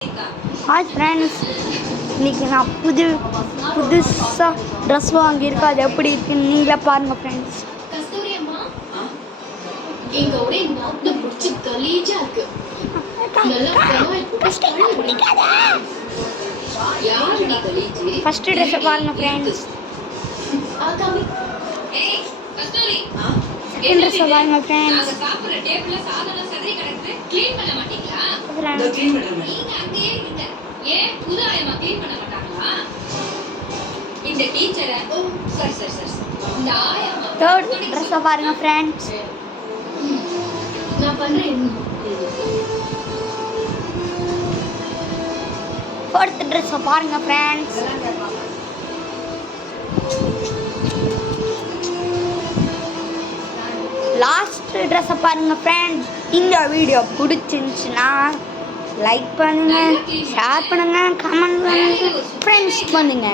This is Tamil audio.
ஹாய் ஃப்ரெண்ட்ஸ், இன்றைக்கி நான் புதுசாக ட்ரெஸ் வாங்கியிருக்கேன். அது எப்படி இருக்குன்னு நீங்களே பாருங்கள் ஃப்ரெண்ட்ஸ். ஃபஸ்ட்டு ட்ரெஸ்ஸை பாருங்கள் ஃப்ரெண்ட்ஸ். செகண்ட் ட்ரெஸ்ஸை பாருங்கள் ஃப்ரெண்ட்ஸ். தேர்ட் ட்ரெஸ்ஸை பாருங்க ஃப்ரெண்ட்ஸ். ஃபோர்த் ட்ரெஸ்ஸை பாருங்க ஃப்ரெண்ட்ஸ். லாஸ்ட் ட்ரெஸ்ஸை பாருங்க ஃப்ரெண்ட்ஸ். இந்த வீடியோ பிடிச்சிருந்துச்சுன்னா லைக் பண்ணுங்க, ஷேர் பண்ணுங்க, கமெண்ட் பண்ணுங்க, ஃப்ரெண்ட்ஸ் பண்ணுங்க.